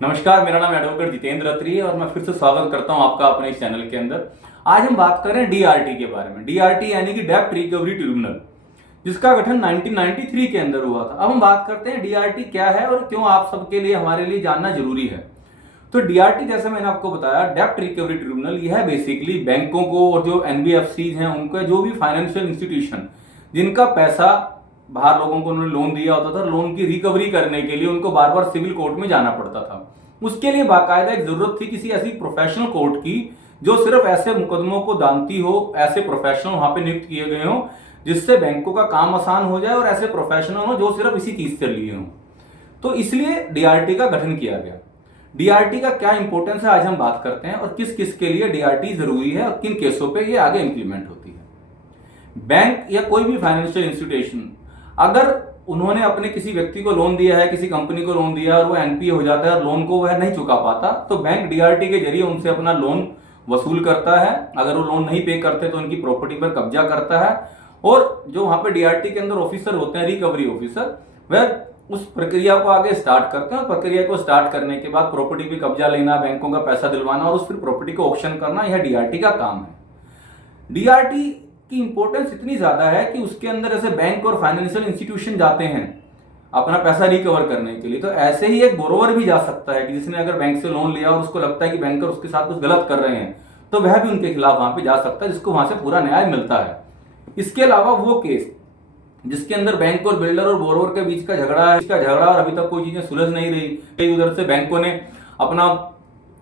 नमस्कार, मेरा नाम एडवोकेट जितेंद्र अत्री है और मैं फिर से स्वागत करता हूं आपका अपने इस चैनल के अंदर। आज हम बात कर रहे हैं डीआरटी के बारे में। डीआरटी यानी कि डेब्ट रिकवरी ट्रिब्यूनल, जिसका गठन 1993 के अंदर हुआ था। अब हम बात करते हैं डीआरटी क्या है और क्यों आप सबके लिए हमारे लिए जानना जरूरी है। तो डीआरटी, जैसे मैंने आपको बताया, डेब्ट रिकवरी ट्रिब्यूनल, यह बेसिकली बैंकों को और जो एनबीएफसी हैं उनको, जो भी फाइनेंशियल इंस्टीट्यूशन जिनका पैसा बाहर लोगों को उन्होंने लोन दिया होता था, लोन की रिकवरी करने के लिए उनको बार बार सिविल कोर्ट में जाना पड़ता था। उसके लिए बाकायदा एक जरूरत थी किसी ऐसी प्रोफेशनल कोर्ट की जो सिर्फ ऐसे मुकदमों को दानती हो, ऐसे प्रोफेशनल वहां पे नियुक्त किए गए हो जिससे बैंकों का काम आसान हो जाए, और ऐसे प्रोफेशनल हो जो सिर्फ इसी चीज से लिए हों। तो इसलिए डीआरटी का गठन किया गया। डीआरटी का क्या इंपॉर्टेंस है आज हम बात करते हैं, और किस किस के लिए डीआरटी जरूरी है और किन केसों पे ये आगे इंप्लीमेंट होती है। बैंक या कोई भी फाइनेंशियल इंस्टीट्यूशन, अगर उन्होंने अपने किसी व्यक्ति को लोन दिया है, किसी कंपनी को लोन दिया है और वो एनपीए हो जाता है और लोन को वह नहीं चुका पाता, तो बैंक डीआरटी के जरिए उनसे अपना लोन वसूल करता है। अगर वो लोन नहीं पे करते तो उनकी प्रॉपर्टी पर कब्जा करता है, और जो वहां पे डीआरटी के अंदर ऑफिसर होते हैं, रिकवरी ऑफिसर, वह उस प्रक्रिया को आगे स्टार्ट करते हैं। और प्रक्रिया को स्टार्ट करने के बाद प्रॉपर्टी पे कब्जा लेना, बैंकों का पैसा दिलवाना और उस फिर प्रॉपर्टी को ऑक्शन करना, यह डीआरटी का काम है। डीआरटी की इंपॉर्टेंस इतनी ज्यादा है कि उसके अंदर ऐसे बैंक और फाइनेंशियल इंस्टीट्यूशन जाते हैं अपना पैसा रिकवर करने के लिए। तो ऐसे ही एक बोरोवर भी जा सकता है कि जिसने अगर बैंक से लोन लिया और उसको लगता है कि बैंकर उसके साथ कुछ गलत कर रहे हैं, तो वह भी उनके खिलाफ वहां पे जा सकता है, जिसको वहां से पूरा न्याय मिलता है। इसके अलावा वो केस जिसके अंदर बैंक और बिल्डर और बोरोवर के बीच का झगड़ा है, इसका झगड़ा और अभी तक कोई चीजें सुलझ नहीं रही, कई उधर से बैंकों ने अपना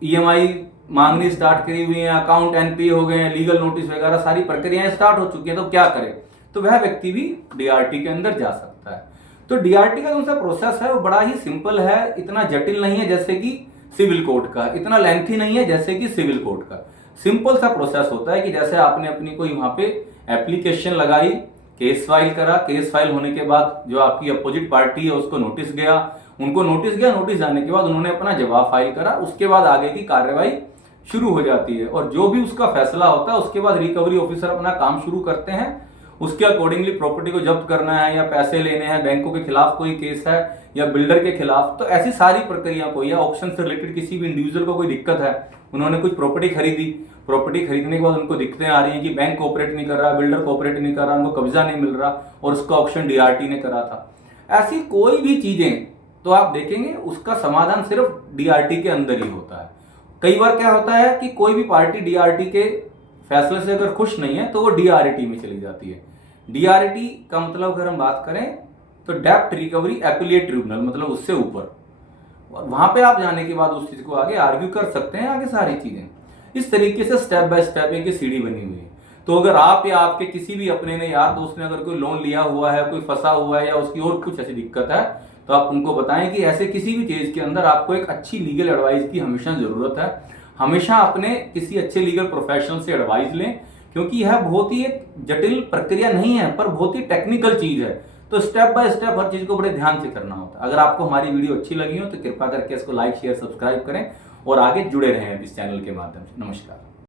ईएमआई मांगनी स्टार्ट करी हुई है, अकाउंट एनपीए हो गए हैं, लीगल नोटिस वगैरह सारी प्रक्रियाएं स्टार्ट हो चुकी हैं, तो क्या करे? तो वह व्यक्ति भी डीआरटी के अंदर जा सकता है। तो डीआरटी का जो सा प्रोसेस है वो बड़ा ही सिंपल है, इतना जटिल नहीं है जैसे कि सिविल कोर्ट का, इतना लेंथी नहीं है जैसे कि सिविल कोर्ट का। सिंपल सा प्रोसेस होता है कि जैसे आपने अपनी कोई वहां पे एप्लीकेशन लगाई, केस फाइल करा, केस फाइल होने के बाद जो आपकी अपोजिट पार्टी है उसको नोटिस गया, उनको नोटिस गया, नोटिस जाने के बाद उन्होंने अपना जवाब फाइल करा, उसके बाद आगे की कार्रवाई शुरू हो जाती है। और जो भी उसका फैसला होता है उसके बाद रिकवरी ऑफिसर अपना काम शुरू करते हैं। उसके अकॉर्डिंगली प्रॉपर्टी को जब्त करना है या पैसे लेने हैं, बैंकों के खिलाफ कोई केस है या बिल्डर के खिलाफ, तो ऐसी सारी प्रक्रिया को, या ऑप्शन से रिलेटेड किसी भी इंडिविजुअल को कोई दिक्कत है, उन्होंने कुछ प्रॉपर्टी खरीदी, प्रॉपर्टी खरीदने के बाद उनको दिक्कतें आ रही हैं कि बैंक कोऑपरेट नहीं कर रहा, बिल्डर कोऑपरेट नहीं कर रहा, उनको कब्जा नहीं मिल रहा, और उसका ऑप्शन डीआरटी ने करा था, ऐसी कोई भी चीजें, तो आप देखेंगे उसका समाधान सिर्फ डीआरटी के अंदर ही होता है। कई बार क्या होता है कि कोई भी पार्टी डीआरटी के फैसले से अगर खुश नहीं है तो वो डीआरटी में चली जाती है। डीआरटी का मतलब अगर हम बात करें तो डेब्ट रिकवरी एपीलेट ट्रिब्यूनल, मतलब उससे ऊपर, और वहां पे आप जाने के बाद उस चीज को आगे आर्ग्यू कर सकते हैं, आगे सारी चीजें। इस तरीके से स्टेप बाय स्टेप एक सीढ़ी बनी हुई है। तो अगर आप या आपके किसी भी अपने ने, यार दोस्त ने अगर कोई लोन लिया हुआ है, कोई फंसा हुआ है या उसकी और कुछ ऐसी दिक्कत है, तो आप उनको बताएं कि ऐसे किसी भी चीज के अंदर आपको एक अच्छी लीगल एडवाइस की हमेशा जरूरत है। हमेशा अपने किसी अच्छे लीगल प्रोफेशनल से एडवाइस लें, क्योंकि यह बहुत ही एक जटिल प्रक्रिया नहीं है पर बहुत ही टेक्निकल चीज है। तो स्टेप बाय स्टेप हर चीज को बड़े ध्यान से करना होता है। अगर आपको हमारी वीडियो अच्छी लगी हो तो कृपया करके इसको लाइक, शेयर, सब्सक्राइब करें और आगे जुड़े रहें इस चैनल के माध्यम से। नमस्कार।